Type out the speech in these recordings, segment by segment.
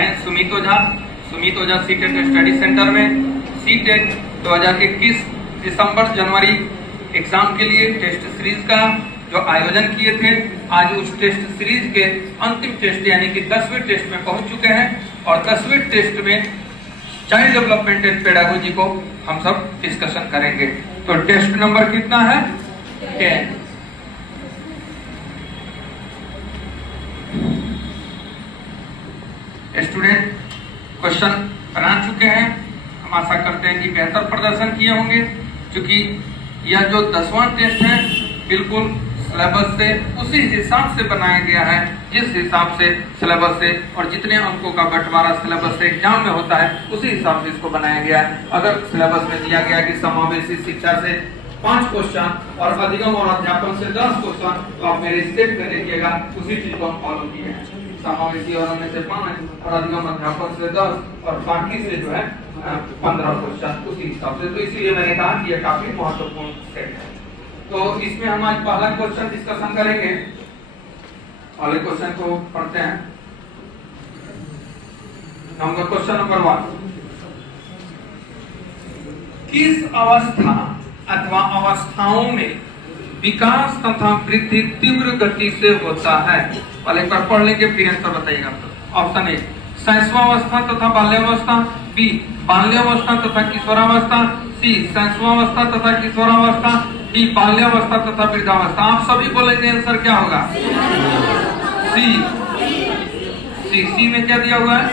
मैं सुमित ओझा CTET study centre में CTET 2021 दिसंबर जनवरी exam के लिए टेस्ट सीरीज का जो आयोजन किए थे, आज उस टेस्ट सीरीज के अंतिम टेस्ट यानी कि 10वें टेस्ट में पहुंच चुके हैं और 10वें टेस्ट में चाइल्ड डेवलपमेंट एंड पेडागोजी को हम सब डिस्कशन करेंगे। तो टेस्ट नंबर कितना है? 10। स्टूडेंट क्वेश्चन बना चुके हैं, हम आशा करते हैं कि बेहतर प्रदर्शन किए होंगे, क्योंकि यह जो 10वां टेस्ट है बिल्कुल सिलेबस से उसी हिसाब से बनाया गया है जिस हिसाब से सिलेबस से और जितने अंकों का बंटवारा सिलेबस से एग्जाम में होता है उसी हिसाब से इसको बनाया गया है। अगर सिलेबस में दिया गया कि समावेशी शिक्षा से 5 क्वेश्चन और अधिगम और अध्यापन से 10 क्वेश्चन, तो आप मेरे स्टेप में देखिएगा उसी चीज को हम फॉलो किए हैं। समावेशी और उनमें से 5 और अधिगम अध्यापन से 10 और बाकी से जो है 15 क्वेश्चन उसी हिसाब से। तो इसीलिए मैंने कहा कि यह काफी महत्वपूर्ण सेट है। तो इसमें हम आज पहला क्वेश्चन डिस्कशन करेंगे। पहले क्वेश्चन को पढ़ते हैं। क्वेश्चन नंबर 1, किस अवस्था अथवा अवस्थाओं में विकास तथा वृद्धि तीव्र गति से होता है? पहले एक बार पढ़ लेंगे फिर आंसर बताइएगा। ऑप्शन ए शैशवावस्था तथा बाल्यावस्था, बी बाल्यावस्था तथा किशोरावस्था, सी शैशवावस्था तथा किशोरावस्था, डी बाल्यावस्था तथा वृद्धावस्था। आप सभी बोलेंगे आंसर क्या होगा? सी में क्या दिया हुआ है?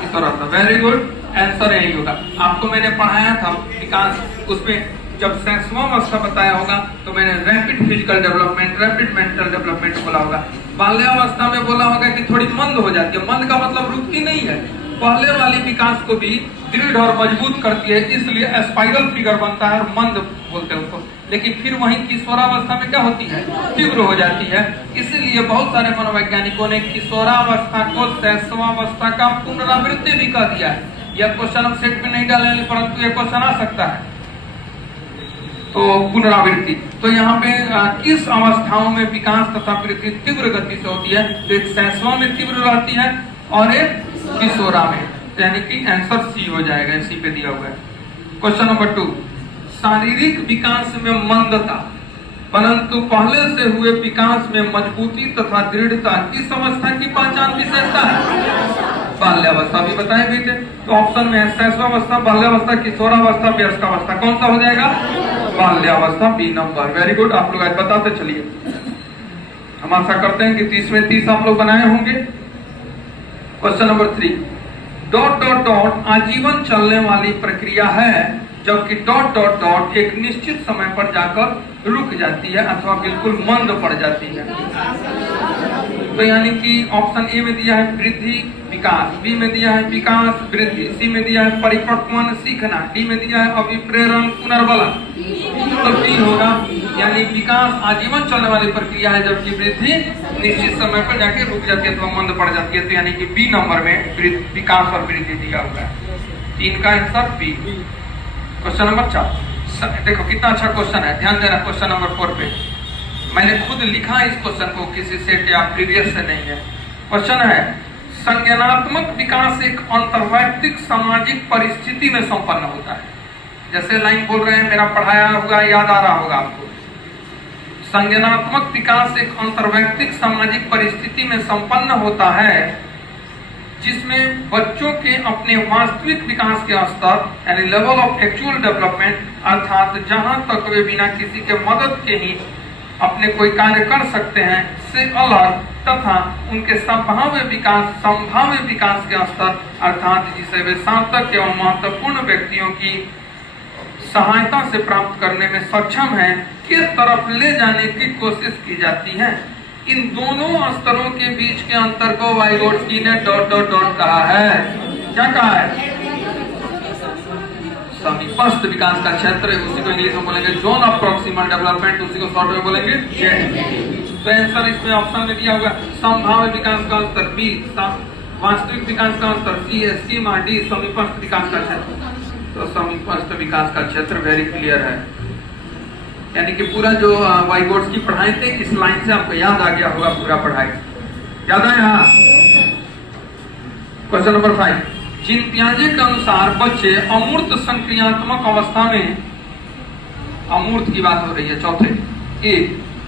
किशोरावस्था। वेरी गुड, आंसर यही होगा। आपको मैंने पढ़ाया था विकास, उसमें जब शैशवावस्था बताया होगा तो मैंने rapid physical development, rapid mental development बोला होगा। बाल्यावस्था में बोला होगा कि थोड़ी मंद हो जाती है। मंद का मतलब रुकती नहीं है, पहले वाली विकास को भी दृढ़ और मजबूत करती है, इसलिए स्पाइरल फिगर बनता है और मंद बोलते हैं उसको। लेकिन फिर वहीं किशोरावस्था में क्या होती है? तीव्र हो जाती है। इसीलिए बहुत सारे मनोवैज्ञानिकों ने किशोरावस्था को शैशवावस्था का पुनरावृत्ति भी कह दिया है। यह क्वेश्चन हम सेट में नहीं डालेंगे, परंतु यह क्वेश्चन आ सकता है। तो पुनरावृत्ति, तो यहाँ पे किस अवस्थाओं में विकास तथा वृद्धि तीव्र गति से होती है? तो एक शैशवा में तीव्र रहती है और एक किशोरा में, यानी कि आंसर सी हो जाएगा, इसी पे दिया हुआ है। क्वेश्चन नंबर 2, शारीरिक विकास में मंदता परंतु पहले से हुए विकास में मजबूती तथा दृढ़ता किस अवस्था की पहचान विशेषता है? बाल्यावस्था भी बताए गए थे। तो ऑप्शन में है शैशवावस्था, बाल्यावस्था, किशोरावस्था, वयस्कावस्था। कौन सा हो जाएगा? बाल्यावस्था, बी नंबर। वेरी गुड, आप लोग आज बताते चलिए। हम आशा करते हैं कि 30 में 30 आप लोग बनाए होंगे। Question number 3, dot dot dot आजीवन चलने वाली प्रक्रिया है, जबकि डॉट डॉट डॉट एक निश्चित समय पर जाकर रुक जाती है अथवा बिल्कुल मंद पड़ जाती है। तो यानी कि ऑप्शन ए में दिया है वृद्धि विकास, बी में दिया है विकास वृद्धि, सी में दिया है परिपक्वन सीखना, डी में दिया है अभिप्रेरण पुनर्बलन। तो डी होगा, यानी विकास आजीवन चलने वाली प्रक्रिया है, जबकि वृद्धि निश्चित समय पर जाके रुक जाती है अथवा मंद पड़ जाती है। तो यानी कि बी नंबर में विकास और वृद्धि दिया हुआ है। 3 का आंसर बी। क्वेश्चन नंबर 4, देखो कितना अच्छा क्वेश्चन है, ध्यान देना। क्वेश्चन नंबर 4 पे मैंने खुद लिखा इस क्वेश्चन को, किसी सेट या प्रीवियस से नहीं है। क्वेश्चन है, संज्ञानात्मक विकास एक अंतर्वैयक्तिक सामाजिक परिस्थिति में संपन्न होता है। जैसे लाइन बोल रहे हैं, मेरा पढ़ाया हुआ याद आ रहा होगा आपको। संज्ञानात्मक विकास एक अंतर्वैयक्तिक सामाजिक परिस्थिति में संपन्न होता है जिसमें बच्चों के अपने वास्तविक विकास के स्तर यानी लेवल ऑफ एक्चुअल डेवलपमेंट, अर्थात जहां तक वे बिना किसी के मदद के ही अपने कोई कार्य कर सकते हैं से अलग, तथा उनके संभाव्य विकास के स्तर अर्थात जिसे वे सार्थक एवं महत्वपूर्ण व्यक्तियों की सहायता से प्राप्त करने में सक्षम हैं की तरफ ले जाने की कोशिश की जाती है। इन दोनों स्तरों के बीच के अंतर को वाइगोट्स्की ने डॉट डॉट डॉट कहा है। क्या कहा है? समीपस्थ विकास का क्षेत्र, उसी को इंग्लिश में बोलेंगे जोन ऑफ प्रॉक्सिमल डेवलपमेंट, उसी को शॉर्ट में बोलेंगे जेड। तो आंसर इसमें ऑप्शन में दिया होगा संभाव्य विकास का स्तर, बी वास्तविक विकास का स्तर, सी स्कीमा, डी समीपस्थ विकास का क्षेत्र। तो समीपस्थ विकास का क्षेत्र वेरी क्लियर है, यानी कि पूरा जो वाइगोट्स्की पढ़ाए थे इस लाइन से आपको याद आ गया होगा पूरा पढ़ाई। याद है? यहाँ क्वेश्चन नंबर 5, जिन पियाजे के अनुसार बच्चे अमूर्त संक्रियात्मक अवस्था में, अमूर्त की बात हो रही है, चौथे, ए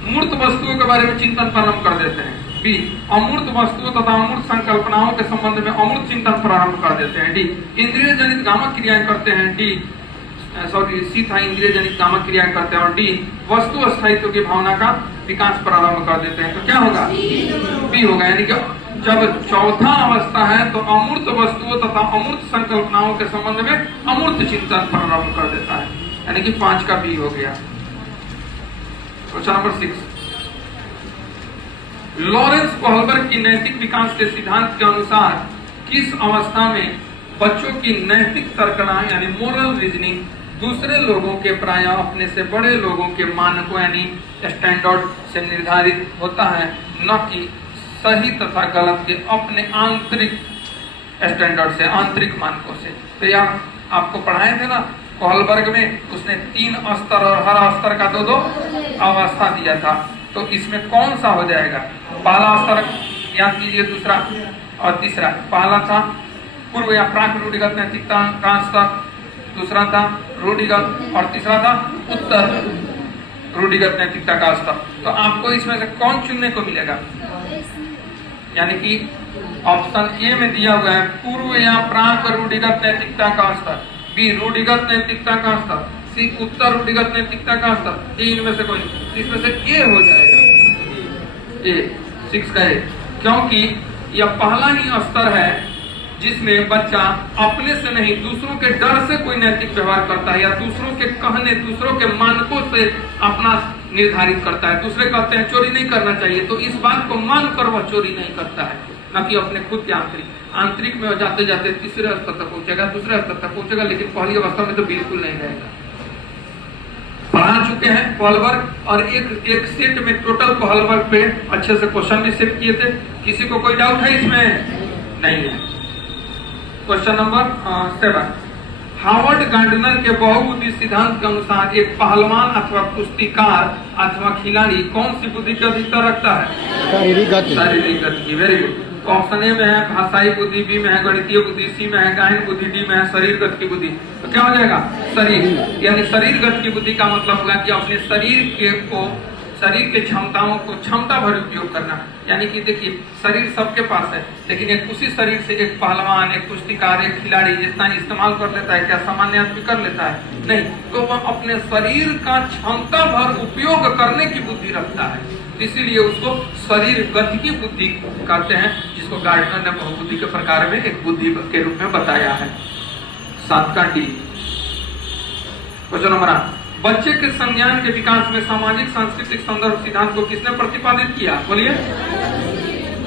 मूर्त वस्तुओं के बारे में चिंतन प्रारंभ कर देते हैं, बी अमूर्त वस्तुओं तथा अमूर्त संकल्पनाओं के संबंध में अमूर्त चिंतन प्रारंभ कर देते हैं, डी इंद्रिय जनित गामक क्रियाएं करते हैं, सी था इंद्रिय जनित गामक क्रियाएं करते हैं, और डी वस्तु अस्थायित्व की भावना का विकास प्रारंभ कर देते हैं। तो क्या होगा? बी होगा। यानी कि जब चौथा अवस्था है तो अमूर्त वस्तुओं तथा अमूर्त संकल्पनाओं के संबंध में अमूर्त चिंतन प्रारंभ कर देता है, यानी कि 5 का बी हो गया। क्वेश्चन नंबर 6, लॉरेंस कोहलबर्ग की नैतिक विकास के सिद्धांत के अनुसार किस अवस्था में बच्चों की नैतिक तर्कना यानी मोरल रीजनिंग दूसरे लोगों के प्राय अपने से बड़े लोगों के मानकों यानी स्टैंडर्ड से निर्धारित होता है, न कि सही तथा गलत के अपने आंतरिक स्टैंडर्ड से, आंतरिक मानकों से। तो यार आपको पढ़ाए थे ना कोहलबर्ग में, उसने 3 स्तर और हर स्तर का 2-2 अवस्था दिया था। तो इसमें कौन सा हो जाएगा? पहला स्तर याद कीजिए, दूसरा और तीसरा। पहला था पूर्व या प्राक रूढ़िगत नैतिकता का स्तर, दूसरा था रूढ़िगत और तीसरा था उत्तर रूढ़िगत नैतिकता का स्तर। तो आपको इसमें से कौन चुनने को मिलेगा? यानी कि ऑप्शन ए में दिया हुआ है पूर्व या प्राक रूढ़िगत नैतिकता का स्तर, बी रूढ़िगत नैतिकता का स्तर, सी उत्तर रूढ़िगत नैतिकता का स्तर, डी इनमें से कोई। इसमें से ए हो जाएगा, ए 6 का ए, क्योंकि यह पहला ही स्तर है जिसमें बच्चा अपने से नहीं दूसरों के डर से कोई नैतिक व्यवहार करता है, या दूसरों के कहने, दूसरों के मानकों से अपना निर्धारित करता है। दूसरे कहते हैं चोरी नहीं करना चाहिए, तो इस बात को मानकर वह चोरी नहीं करता है, न कि अपने खुद के आंतरिक में जाते जाते तीसरे स्तर तक पहुंचेगा, दूसरे स्तर तक पहुंचेगा, लेकिन पहली अवस्था में तो बिल्कुल नहीं रहेगा। पढ़ा चुके हैं कोहलबर्ग, और एक सेट में टोटल कोहलबर्ग पे अच्छे से क्वेश्चन भी सेट किए थे। किसी को कोई डाउट है इसमें? नहीं है। क्वेश्चन नंबर 7, हार्वर्ड गार्डनर के बहुबुद्धि सिद्धांत के अनुसार एक पहलवान अथवा कुश्तीकार अथवा खिलाड़ी कौन सी बुद्धि के अधिकतर रखता है? शारीरिक गति। Very good. ऑप्शन ए में है भाषाई बुद्धि, बी में है गणितीय बुद्धि, सी में है गायन बुद्धि, डी में है शरीर गति की बुद्धि। तो क्या हो जाएगा? शरीर। यानी शरीर गति की बुद्धि का मतलब होगा कि अपने शरीर के क्षमताओं को क्षमता भर उपयोग करना। यानी कि देखिए शरीर सबके पास है, लेकिन एक उसी शरीर से एक पहलवान, एक कुश्तीकार, एक खिलाड़ी जितना इस्तेमाल कर लेता है, क्या सामान्य आदमी कर लेता है? नहीं। तो वह अपने शरीर का क्षमता भर उपयोग करने की बुद्धि रखता है, इसीलिए उसको शरीर गति की बुद्धि कहते हैं, जिसको गार्डनर ने बहुबुद्धि के प्रकार में एक बुद्धि के रूप में बताया है। 7 का डी। क्वेश्चन नंबर 8, बच्चे के संज्ञान के विकास में सामाजिक सांस्कृतिक संदर्भ सिद्धांत को किसने प्रतिपादित किया? बोलिए।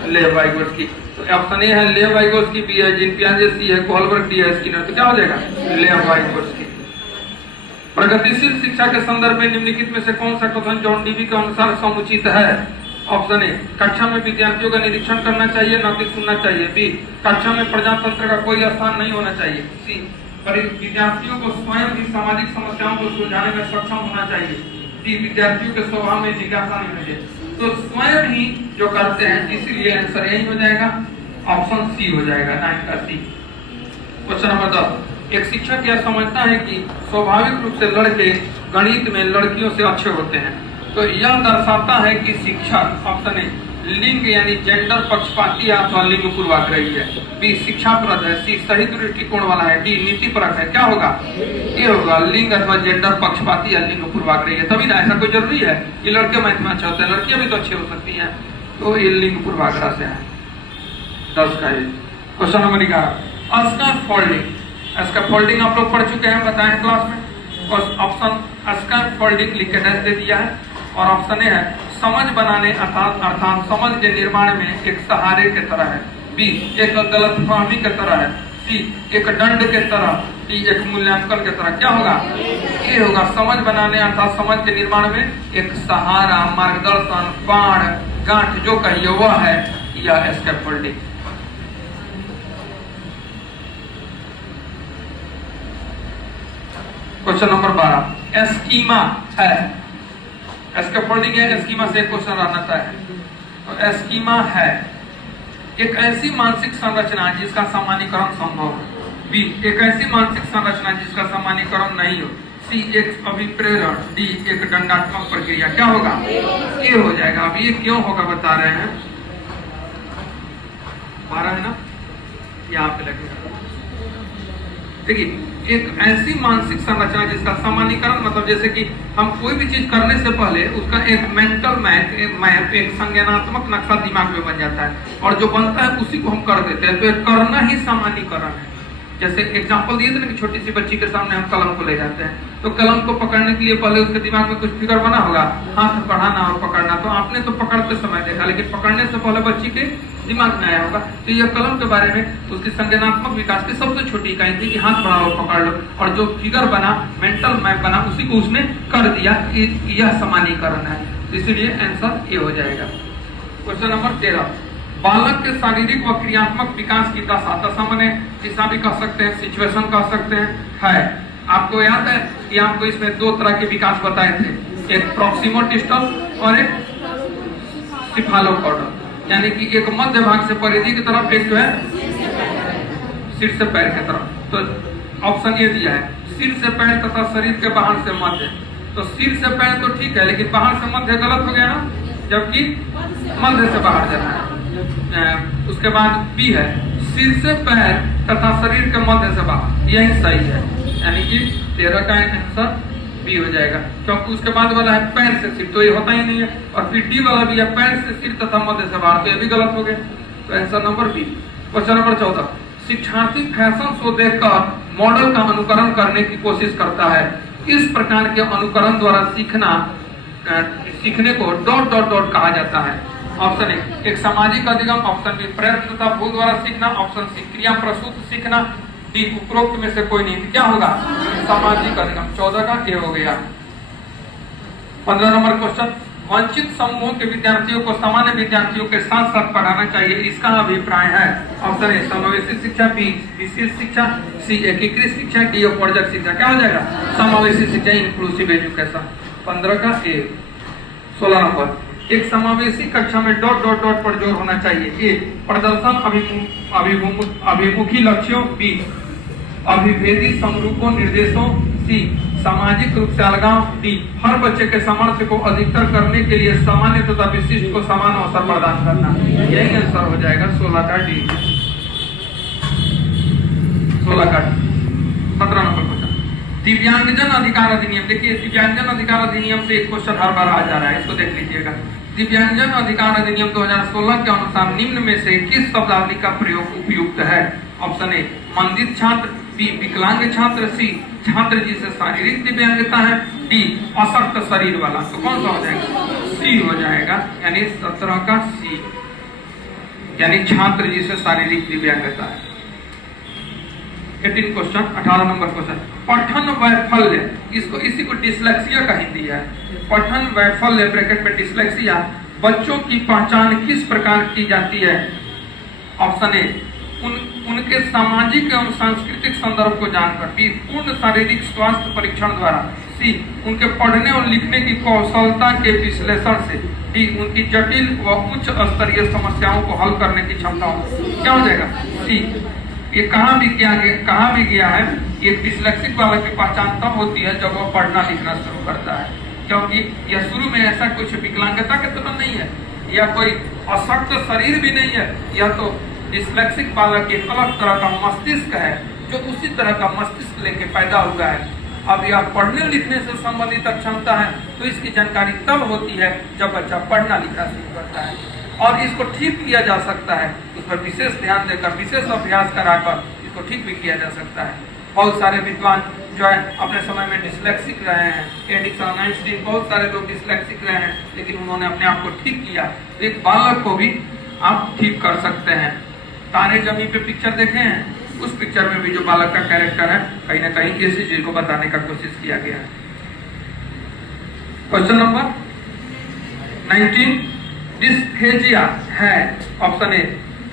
लेव वाइगोत्स्की। तो ऑप्शन ए है लेव वाइगोत्स्की, बी है जीन पियाजे, सी है कोहलबर्ग, डी है स्किनर। तो क्या हो जाएगा? लेव वाइगोत्स्की। प्रगतिशील शिक्षा के संदर्भ में निम्नलिखित में से कौन सा कथन जॉन डीवी के अनुसार समुचित है? ऑप्शन ए, कक्षा में विद्यार्थियों का निरीक्षण करना चाहिए, न कि सुनना चाहिए। बी, कक्षा में प्रजातंत्र का कोई स्थान नहीं होना चाहिए। सी, विद्यार्थियों को स्वयं ही सामाजिक समस्याओं को सुलझाने में सक्षम होना चाहिए। डी, विद्यार्थियों के स्वभाव में जिज्ञासा नहीं होनी चाहिए। तो स्वयं ही जो करते हैं, इसीलिए आंसर यही हो जाएगा, ऑप्शन सी हो जाएगा, 9 का सी। क्वेश्चन नंबर 10, एक शिक्षक यह समझता है कि स्वाभाविक रूप से लड़के गणित में लड़कियों से अच्छे होते हैं, तो यह दर्शाता है कि शिक्षक, ऑप्शन ए, लिंग यानी जेंडर पक्षपाती है अथवा लिंग पूर्वाग्रही है। बी, शिक्षाप्रद है। सी, सही दृष्टिकोण वाला है। डी, नीतिपरक है। क्या होगा? ये होगा लिंग अथवा जेंडर पक्षपाती या लिंग पूर्वाग्रही है। तभी ना, ऐसा कोई जरूरी है कि लड़के मैथ में अच्छे होते हैं, लड़कियां भी तो अच्छी हो सकती हैं, तो ये लिंग पूर्वाग्रह से है। 10 का ये। Question number 11, scaffolding. स्कैफोल्डिंग आप लोग पढ़ चुके हैं, बताएं क्लास में। ऑप्शन स्कैफोल्डिंग लिख के दे दिया है, और ऑप्शन ए है समझ बनाने अर्थात समझ के निर्माण में एक सहारे के तरह है। बी, एक गलतफहमी के तरह है। सी, एक दंड के तरह। डी, एक मूल्यांकन के तरह। क्या होगा? ये होगा समझ बनाने अर्थात समझ के निर्माण में एक सहारा, मार्गदर्शन, बाढ़, गांठ जो कहिए वह है यह स्कैफोल्डिंग। क्वेश्चन नंबर 12, स्कीमा है। स्कैफोल्डिंग है, स्कीमा से क्वेश्चन रहना है। तो स्कीमा है एक ऐसी मानसिक संरचना जिसका सामान्यीकरण संभव हो। बी, एक ऐसी मानसिक संरचना जिसका सामान्यीकरण नहीं हो। सी, एक अभिप्रेरण। डी, एक दंडात्मक प्रक्रिया। क्या होगा? ए हो जाएगा। अब ये क्यों होगा बता रहे हैं, 12 है ना, यहाँ पे लगेगा। देखिए, एक ऐसी मानसिक संरचना जिसका सामान्यीकरण मतलब जैसे कि हम कोई भी चीज करने से पहले उसका एक मेंटल मैप, एक संज्ञानात्मक नक्शा दिमाग में बन जाता है और जो बनता है उसी को हम कर देते हैं। तो एक करना ही सामान्यीकरण है। जैसे एग्जांपल दिए थे ना कि छोटी सी बच्ची के सामने हम कलम को ले जाते हैं, तो कलम को पकड़ने के लिए पहले उसके दिमाग में कुछ फिगर बना होगा, हाथ बढ़ाना और पकड़ना। तो आपने तो पकड़ते समय देखा, लेकिन पकड़ने से पहले बच्ची के दिमाग में आया होगा। तो यह कलम के बारे में उसकी संज्ञानात्मक विकास की सबसे छोटी इकाई थी कि हाथ बढ़ाओ पकड़ लो, और जो फिगर बना, मेंटल मैप बना, उसी को उसने कर दिया। यह सामान्यीकरण है, इसीलिए आंसर ए हो जाएगा। क्वेश्चन नंबर 13, बालक के शारीरिक व क्रियात्मक विकास की दशा माने दिशा भी कह सकते हैं, सिचुएशन कह सकते हैं। आपको याद है कि आपको इसमें दो तरह के विकास बताए थे, एक प्रॉक्सिमोडिस्टल और एक सिफालोकॉर्डल, यानी कि एक मध्य भाग से परिधि की तरफ, एक जो है सिर से पैर की तरफ। तो ऑप्शन ये दिया है, सिर से पैर तथा शरीर के बाहर से मध्य। तो सिर से पैर तो ठीक है, लेकिन बाहर से मध्य गलत हो गया ना, जबकि मध्य से बाहर जाना है। उसके बाद बी है, सिर से पैर तथा शरीर के मध्य से बाहर, यही सही है, यानी कि 13 का आंसर बी हो जाएगा, क्योंकि उसके बाद वाला है पैर से सिर, तो ये होता ही नहीं है। और फिर डी वाला भी है पैर से सिर तथा मध्य से बाहर, तो ये भी गलत हो गया। तो answer number B. Question number 14, शिक्षार्थी फैशन शो देखकर मॉडल का अनुकरण करने की कोशिश करता है। इस प्रकार के अनुकरण द्वारा सीखने को ... कहा जाता है। ऑप्शन ए, एक सामाजिक अधिगम। ऑप्शन बी, प्रयत्न तथा भूल द्वारा सीखना। ऑप्शन सी, क्रिया प्रसूत सीखना। डी, उपरोक्त में से कोई नहीं। क्या होगा? सामाजिक अधिगम। 14 का ए हो गया। 15 नंबर क्वेश्चन, वंचित समूह के विद्यार्थियों को सामान्य विद्यार्थियों के साथ साथ पढ़ाना चाहिए, इसका अभिप्राय है। ऑप्शन ए, समावेशी शिक्षा। बी, विशेष शिक्षा। सी, एकीकृत शिक्षा। डी, अपवर्जक शिक्षा। क्या हो जाएगा? समावेशी शिक्षा, इंक्लूसिव एजुकेशन। 15 का ए। 16 नंबर, एक समावेशी कक्षा में ... पर जोर होना चाहिए। ए, प्रदर्शन अभिमुखी लक्ष्यों। बी, अभिभेदी समरूपों निर्देशों। सी, सामाजिक रूप से अलगाव। डी, हर बच्चे के सामर्थ्य को अधिकतर करने के लिए सामान्य तथा विशिष्ट को समान अवसर प्रदान करना। यही आंसर हो जाएगा 16 का डी। 16 का डी। 17 नंबर क्वेश्चन, दिव्यांगजन अधिकार अधिनियम। देखिए, दिव्यांगजन अधिकार अधिनियम से एक क्वेश्चन हर बार आ जा रहा है, इसको देख लीजिएगा। दिव्यांगजन अधिकार अधिनियम 2016 के अनुसार निम्न में से किस शब्दावली का प्रयोग उपयुक्त है? ऑप्शन ए, मंदित छात्र। बी, विकलांग छात्र। सी, छात्र जिसे शारीरिक दिव्यांगता है। डी, अशक्त शरीर वाला। तो कौन सा हो जाएगा? सी हो जाएगा, यानी 17 का सी, यानी छात्र जिसे शारीरिक दिव्यांगता है। 18 क्वेश्चन, 18 नंबर क्वेश्चन, पठन वैफल्य, इसको इसी को डिस्लेक्सिया का हिंदी है। पठन वैफल्य ब्रैकेट में डिस्लेक्सिया बच्चों की पहचान किस प्रकार की जाती है? ऑप्शन ए, उनके सामाजिक एवं सांस्कृतिक संदर्भ को जानकर। बी, पूर्ण शारीरिक स्वास्थ्य परीक्षण द्वारा। सी, उनके पढ़ने और लिखने की कौशलता के विश्लेषण से। डी, उनकी जटिल व उच्च स्तरीय समस्याओं को हल करने की क्षमताओं। क्या हो जाएगा? सी। ये कहाँ भी गया है, ये डिस्लेक्सिक वाला की पहचान तब होती है जब वो पढ़ना लिखना शुरू करता है, क्योंकि यह शुरू में ऐसा कुछ विकलांगता के तरह नहीं है या कोई अशक्त शरीर भी नहीं है, यह तो डिस्लेक्सिक बालक एक अलग तरह का मस्तिष्क है जो उसी तरह का मस्तिष्क लेके पैदा हुआ है। अब यह पढ़ने लिखने से संबंधित अक्षमता है, तो इसकी जानकारी तब होती है जब बच्चा पढ़ना लिखना शुरू करता है, और इसको ठीक किया जा सकता है, उस पर विशेष ध्यान देकर, विशेष अभ्यास कराकर इसको ठीक भी किया जा सकता है। बहुत सारे विद्वान जो है अपने समय में डिस्लेक्सिक रहे हैं, एडिसन, आइंस्टीन, बहुत सारे लोग डिस्लेक्सिक रहे हैं, लेकिन उन्होंने अपने आप को ठीक किया। एक बालक को भी आप ठीक कर सकते हैं। तारे जमीन पे पिक्चर देखे हैं, उस पिक्चर में भी जो बालक का कैरेक्टर है, कहीं ना कहीं इसी चीज को बताने का कोशिश किया गया है। क्वेश्चन नंबर 19, डिस्फेजिया है। ऑप्शन ए,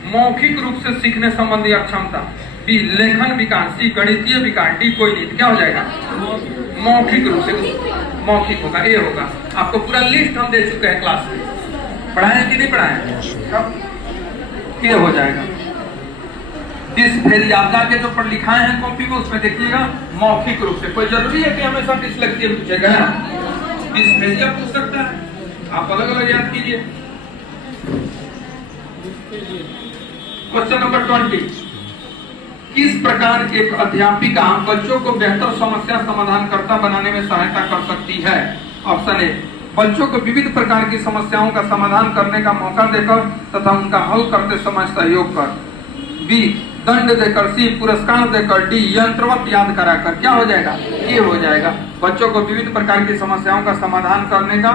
मौखिक रूप से सीखने संबंधी अक्षमता। बी, लेखन विकार। सी, गणितीय विकार। डी, कोई नहीं। क्या हो जाएगा? मौखिक रूप से, मौखिक होगा, ए होगा। आपको पूरा लिस्ट हम दे चुके हैं क्लास में, पढ़ाए कि नहीं पढ़ाए? ये हो जाएगा। डिस्फेरिया आप जाके जो पढ़ लिखाए हैं कॉपी में उसमें देखिएगा मौखिक रूप से, कोई जरूरी है कि हमेशा डिस्लेक्सिया पूछेगा। डिस्फेरिया पूछ सकता है, आप अलग अलग याद कीजिए। क्वेश्चन नंबर 20, किस प्रकार एक अध्यापिका बच्चों को बेहतर समस्या समाधानकर्ता बनाने में सहायता कर सकती है? ऑप्शन ए, बच्चों को विविध प्रकार की समस्याओं का समाधान करने का मौका देकर तथा उनका हल करते समय सहयोग कर। बी, दंड देकर। सी, पुरस्कार देकर। डी, यंत्रवत याद कराकर। क्या हो जाएगा? ये हो जाएगा। बच्चों को विविध प्रकार की समस्याओं का समाधान करने का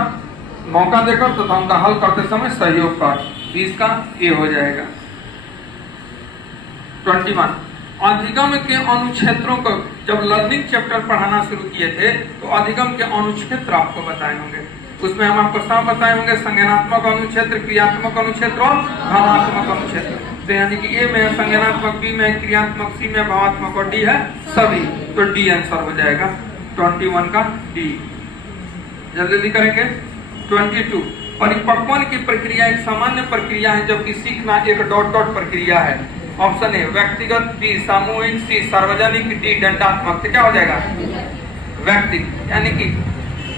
मौका देकर तथा उनका हल करते समय सहयोग कर। 20 का ये हो जाएगा। 21, अधिगम के अनुक्षेत्रों को जब लर्निंग चैप्टर पढ़ाना शुरू किए थे तो अधिगम के अनुक्षेत्र आपको बताए होंगे। उसमें हम आपको सब बताए होंगे, संज्ञानात्मक अनुक्षेत्र, क्रियात्मक अनुक्षेत्र और भावात्मक अनुक्षेत्र। तो यानी कि ए में संज्ञानात्मक, बी में क्रियात्मक, सी में भावात्मक और डी है सभी, तो डी आंसर हो जाएगा 21 का डी। जल्दी करेंगे। 22, परिपक्वन की प्रक्रिया एक सामान्य प्रक्रिया है जबकि सीखना एक डॉट डॉट प्रक्रिया है। ऑप्शन ए, व्यक्तिगत। बी, सामूहिक। सी, सार्वजनिक। डी, दंडात्मक। तो क्या हो जाएगा? व्यक्तिगत। यानी कि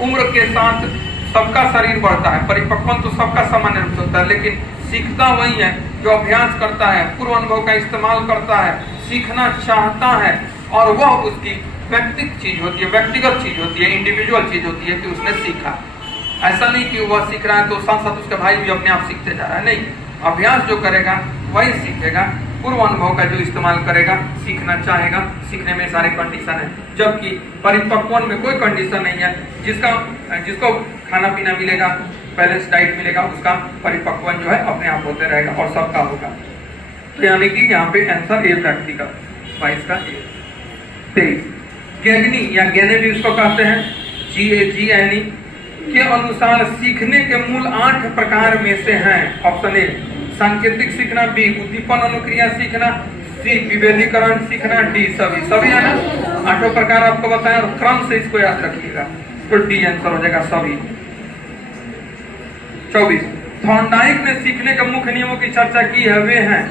उम्र के साथ सबका शरीर बढ़ता है, परिपक्वन तो सबका सामान्य रूप से होता है, लेकिन सीखता वही है जो अभ्यास करता है, पूर्व अनुभव का इस्तेमाल करता है, सीखना चाहता है और वह उसकी व्यक्तिगत चीज होती है, व्यक्तिगत चीज होती है, इंडिविजुअल चीज होती है कि उसने सीखा। ऐसा नहीं कि वह सीख रहा है तो साथ साथ उसका भाई भी अपने आप सीखते जा रहा है, नहीं। अभ्यास जो करेगा वही सीखेगा, पूर्व अनुभव का जो इस्तेमाल करेगा, सीखना चाहेगा। सीखने में सारे कंडीशन है, जबकि परिपक्वन में कोई कंडीशन नहीं है। जिसको खाना पीना मिलेगा, बैलेंस डाइट मिलेगा, उसका परिपक्वन जो है अपने आप होते रहेगा और सबका होगा। तो यानी कि यहाँ पे आंसर ए व्यक्तिगत। 22 का ए। 23, गैगनी या गैने भी उसको कहते हैं, GAGNE के अनुसार सीखने के मूल 8 प्रकार में से हैं। ऑप्शन ए, सांकेतिक सीखना। बी, उद्दीपन अनुक्रिया सीखना। सी, विभेदीकरण सीखना। डी, सभी है ना। 8 प्रकार आपको बताया और क्रम से इसको याद रखिएगा, तो डी आंसर हो जाएगा सभी। 24, थॉर्नडाइक ने सीखने के मुख्य नियमों की चर्चा की है, वे हैं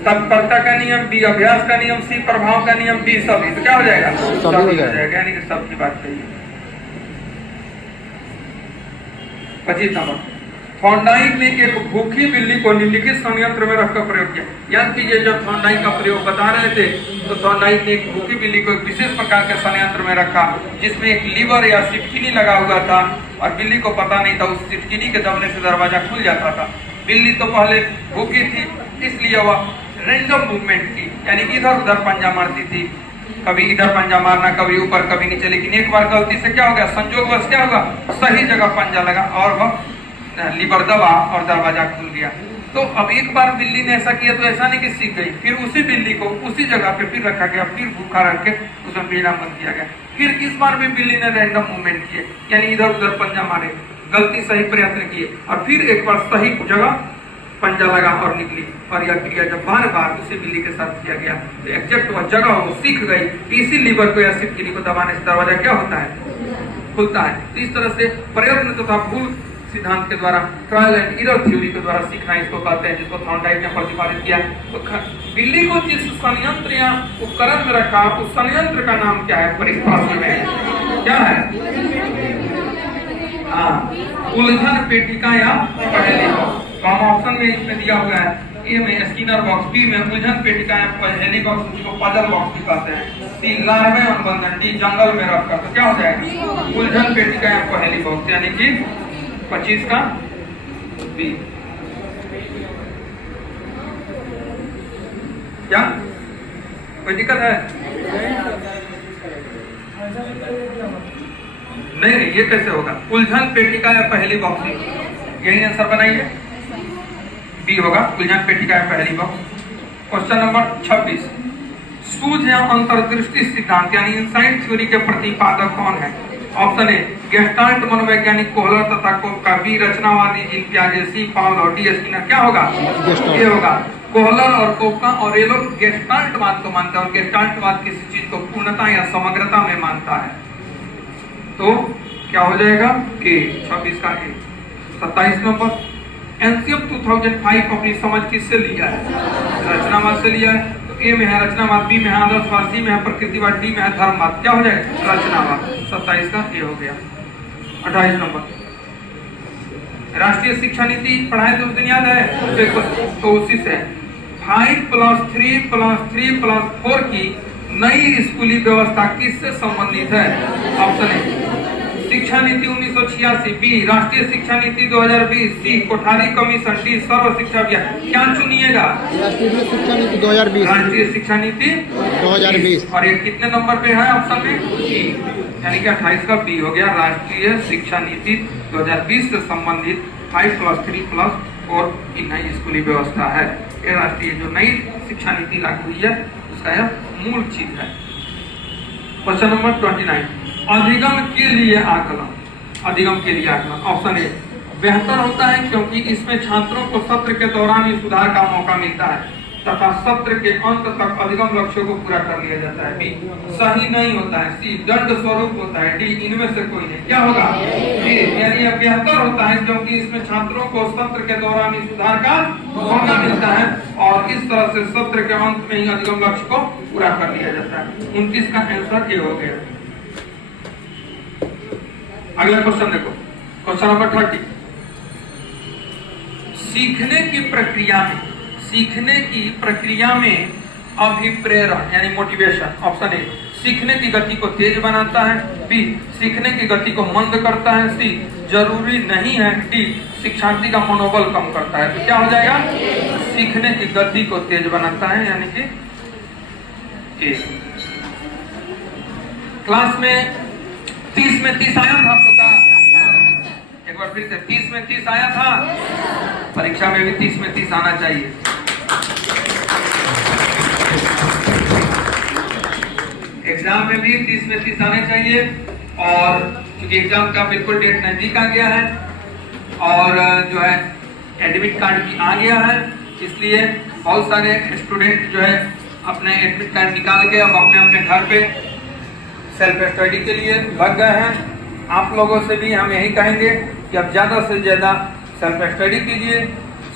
तत्परता का नियम। बी, अभ्यास का नियम। सी, प्रभाव का नियम। डी, सभी। तो क्या हो जाएगा? सभी हो जाएगा, यानी कि सबकी बात कही है। 25 नंबर, थॉर्नडाइक ने एक भूखी बिल्ली को निम्नलिखित संयंत्र में रखकर प्रयोग किया। याद कीजिए, जब थॉर्नडाइक का प्रयोग बता रहे थे तो थॉर्नडाइक ने एक भूखी बिल्ली को एक विशेष प्रकार के संयंत्र में रखा जिसमें एक लीवर या सिटकिनी लगा हुआ था और बिल्ली को पता नहीं था, उस सिटकिनी के दबने से दरवाजा खुल जाता था। बिल्ली तो पहले भूखी थी, इसलिए वह रैंडम मूवमेंट की, यानी इधर उधर पंजा मारती थी, कभी इधर पंजा मारना, कभी ऊपर, कभी नीचे। लेकिन एक बार गलती से क्या हो गया, संजोगवश क्या होगा, सही जगह पंजा लगा और वह लीवर दबा और दरवाजा खुल गया। तो अब एक बार बिल्ली ने ऐसा किया तो ऐसा नहीं कि सीख गई, फिर उसी बिल्ली को उसी जगह पे फिर रखा गया, फिर भूखा रख के उसमें पिंजरा बंद किया गया। फिर इस बार भी बिल्ली ने रैंडम मूवमेंट किए, यानी इधर उधर पंजा मारे, गलती सही प्रयत्न किए और फिर एक बार सही जगह पंजा लगा और निकली। और यह क्रिया जब बार बार उसी बिल्ली के साथ किया गया तो एग्जैक्ट वह जगह वो सीख गई। इसी लीवर को या सिटकिनी को दबाने से दरवाजा क्या होता है, खुलता है। तो इस तरह से प्रयत्न तथा भूल सिद्धांत के द्वारा, ट्रायल एंड एरर थ्योरी के द्वारा सीखना इसको कहते हैं, जिसको थॉर्नडाइक ने प्रतिपादित किया। तो बिल्ली को जिस संयंत्र या उपकरण में रखा, उस संयंत्र का नाम क्या है परीक्षा में, क्या है? उलझन पेटिका या पहेली बॉक्स। तो हम ऑप्शन में इसमें दिया हुआ है, ए में स्किनर बॉक्स, बी में उलझन पेटिका या पहेली बॉक्स, जिसको पजल बॉक्स भी कहते हैं, सी लार्वे अनुबंधन, डी जंगल में रखकर। तो क्या हो जाएगा, उलझन पेटिका या पहेली बॉक्स, यानी कि 25 का बी। क्या कोई दिक्कत है? नहीं, ये कैसे होगा, उलझन पेटिका या पहेली बॉक्स, यही आंसर बनाइए, बी होगा, उलझन पेटिका या पहेली बॉक्स। क्वेश्चन नंबर 26, सूझ या अंतर्दृष्टि सिद्धांत यानी इनसाइट थ्योरी के प्रतिपादक कौन है? ऑप्शन ए, गेस्टाल्ट मनोवैज्ञानिक कोहलर तथा कोपका। B, रचनावादी gene पियाजे। सी, पाउल और डी, स्किनर। क्या होगा, ये होगा कोहलर और कोपका। और ये लोग गेस्टाल्टवाद को मानते हैं और गेस्टाल्टवाद किसी चीज को पूर्णता या समग्रता में मानता है। तो क्या हो जाएगा कि 26 का ए। 27 नंबर, एनसीएफ 2005 अपनी समझ किससे लिया है? रचनावाद से लिया है। तो ए में है रचनावाद, बी में है आदर्शवाद, सी में है प्रकृतिवाद, डी में है धर्मवाद। क्या हो जाएगा? रचनावाद। 27 का ए हो गया। 28 नंबर राष्ट्रीय शिक्षा नीति पढ़ाए थे उस दिन, याद है? तो उसी से 5+3+3+4 की नई स्कूली व्यवस्था किससे संबंधित है? ऑप्शन ए शिक्षा नीति 1986, बी राष्ट्रीय शिक्षा नीति 2020, सी कोठारी कमीशन, डी सर्व शिक्षा अभियान। क्या चुनिएगा? राष्ट्रीय शिक्षा नीति 2020। राष्ट्रीय शिक्षा नीति 2020। और ये कितने नंबर पे है ऑप्शन में? बी, यानी कि 28 का बी हो गया। राष्ट्रीय शिक्षा नीति 2020 से संबंधित 5+3+4 की नई स्कूली व्यवस्था है। ये राष्ट्रीय जो नई शिक्षा नीति लागू हुई है उसका यह मूल चीज है। क्वेश्चन नंबर 29, अधिगम के लिए आकलन। अधिगम के लिए आकलन ऑप्शन ए बेहतर होता है क्योंकि इसमें छात्रों को सत्र के दौरान ही सुधार का मौका मिलता है तथा सत्र के अंत तक अधिगम लक्ष्यों को पूरा कर लिया जाता है। बी सही नहीं होता है, सी दंड स्वरूप होता है, डी इनमें से कोई नहीं। क्या होगा? यानी यह बेहतर होता है क्योंकि इसमें छात्रों को सत्र के दौरान ही सुधार का मौका मिलता है और इस तरह से सत्र के अंत में ही अधिगम लक्ष्य को पूरा कर लिया जाता है। 29 का आंसर ए हो गया। अगला क्वेश्चन देखो, क्वेश्चन नंबर 30, सीखने की प्रक्रिया में अभिप्रेरण यानी मोटिवेशन। ऑप्शन ए सीखने की गति को तेज बनाता है, बी सीखने की गति को मंद करता है, सी जरूरी नहीं है, डी शिक्षार्थी का मनोबल कम करता है। तो क्या हो जाएगा? सीखने की गति को तेज बनाता है यानी कि ए। क्लास में 30 में 30 आया था आपको का? एक बार फिर से 30 में 30 आया था? परीक्षा में भी 30 में 30 आना चाहिए। एग्जाम में भी 30 में 30 आने चाहिए और क्योंकि एग्जाम का बिल्कुल डेट नजदीक आ गया है और जो है एडमिट कार्ड भी आ गया है, इसलिए बहुत सारे स्टूडेंट जो है अपने एडमिट कार्ड निकाल के अब अपने अपने घर पे सेल्फ स्टडी के लिए लग गए हैं। आप लोगों से भी हम यही कहेंगे कि अब ज्यादा से ज्यादा सेल्फ स्टडी कीजिए।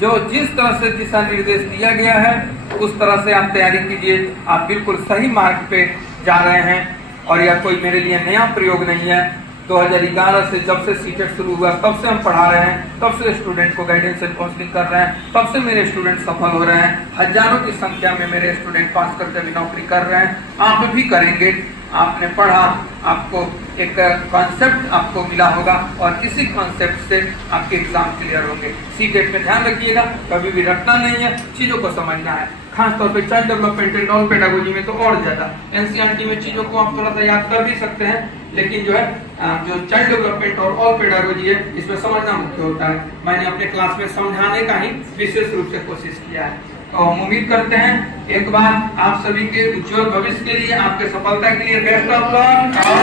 जो जिस तरह से दिशा निर्देश दिया गया है उस तरह से आप तैयारी कीजिए। आप बिल्कुल सही मार्ग पे जा रहे हैं और यह कोई मेरे लिए नया प्रयोग नहीं है। 2011 से जब से सीटेट शुरू हुआ तब से हम पढ़ा रहे हैं, तब से स्टूडेंट को गाइडेंस एंड काउंसलिंग कर रहे हैं, तब से मेरे स्टूडेंट सफल हो रहे हैं। हजारों की संख्या में मेरे स्टूडेंट पास करके भी नौकरी कर रहे हैं। आप भी करेंगे। आपने पढ़ा, आपको एक कॉन्सेप्ट आपको मिला होगा और इसी कॉन्सेप्ट से आपके एग्जाम क्लियर होंगे। सीटेट में ध्यान रखिएगा, कभी भी रटना नहीं है, चीजों को समझना है। खास तौर पे child development and all pedagogy में तो और ज्यादा। एनसीईआरटी में चीजों को आप थोड़ा सा याद कर भी सकते हैं, लेकिन जो है जो चाइल्ड डेवलपमेंट और ऑल पेडागोजी है इसमें समझना मुख्य होता है। मैंने अपने क्लास में समझाने का ही विशेष रूप से कोशिश किया है। तो हम उम्मीद करते हैं एक बार आप सभी के उज्जवल भविष्य के लिए, आपके सफलता के लिए बेस्ट ऑफ लक। और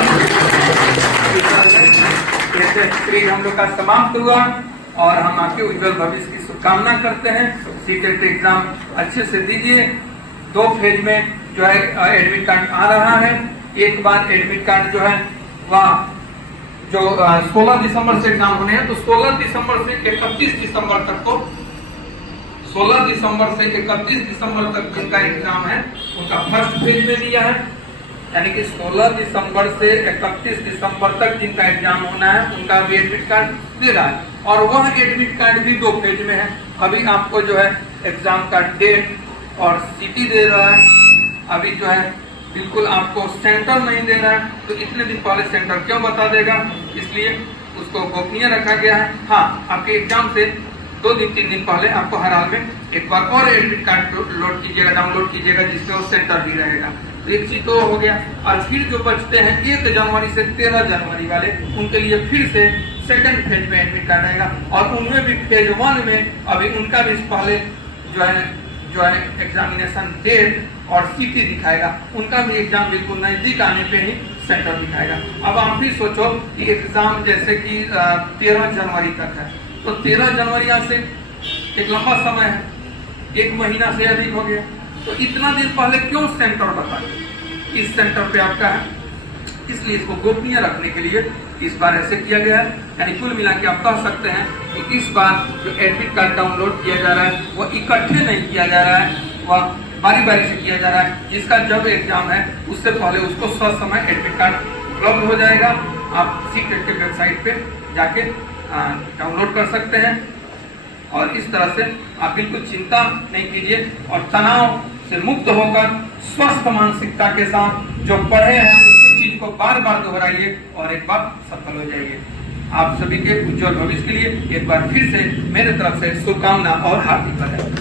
हम लोग का समाप्त हुआ और हम आपके उज्जवल भविष्य की शुभकामना करते हैं। सीटेट एग्जाम अच्छे से दीजिए। 2 फेज में जो है एडमिट कार्ड आ रहा है। एक बार एडमिट कार्ड जो है वह जो 16 दिसंबर से एग्जाम होने हैं, तो 16 दिसंबर से 31 दिसंबर तक को 16 दिसंबर से 31 दिसंबर तक जिनका एग्जाम है उनका फर्स्ट फेज में दिया है। यानी कि 16 दिसंबर से 31 दिसंबर तक जिनका एग्जाम होना है उनका भी एडमिट कार्ड दे रहा है और वह एडमिट कार्ड भी 2 फेज में है। अभी आपको जो है एग्जाम का डेट और सिटी दे रहा है, अभी जो है बिल्कुल आपको सेंटर नहीं दे रहा है। तो इतने दिन पहले सेंटर क्यों बता देगा, इसलिए उसको गोपनीय रखा गया है। हाँ, आपके एग्जाम से 2 दिन 3 दिन पहले आपको हर हाल में एक बार और एडमिट कार्ड लोड कीजिएगा, डाउनलोड कीजिएगा, जिसमें वो सेंटर भी रहेगा। तो एक चीज तो हो गया। और फिर जो बचते हैं 1 जनवरी से 13 जनवरी वाले, उनके लिए फिर से सेकंड फेज में एडमिट कार्ड रहेगा और उनमें भी फेज 1 में अभी उनका भी पहले जो है एग्जामिनेशन डेट और सिटी दिखाएगा। उनका भी एग्जाम बिल्कुल नजदीक आने पे ही सेंटर दिखाएगा। अब आप भी सोचो कि एग्जाम जैसे कि 13 जनवरी तक है, तो 13 जनवरी से एक लंबा समय है, 1 महीना से अधिक हो गया। तो इतना दिन पहले क्यों सेंटर बताए? इस सेंटर पे आपका है, इसलिए इसको गोपनीय रखने के लिए इस बार ऐसे किया गया है। यानी कुल मिला के आप कह सकते हैं कि इस बार जो एडमिट कार्ड डाउनलोड किया जा रहा है वह इकट्ठे नहीं किया जा रहा है, वह बारी बारी से किया जा रहा है। जिसका जब एग्जाम है उससे पहले उसको ससमय एडमिट कार्ड उपलब्ध हो जाएगा। आप सीटेट के वेबसाइट पे जाके डाउनलोड कर सकते हैं और इस तरह से आप बिल्कुल चिंता नहीं कीजिए और तनाव से मुक्त होकर स्वस्थ मानसिकता के साथ जो पढ़े हैं उसी चीज को बार बार दोहराइए और एक बार सफल हो जाइए। आप सभी के उज्जवल भविष्य के लिए एक बार फिर से मेरे तरफ से शुभकामना और हार्दिक बधाई।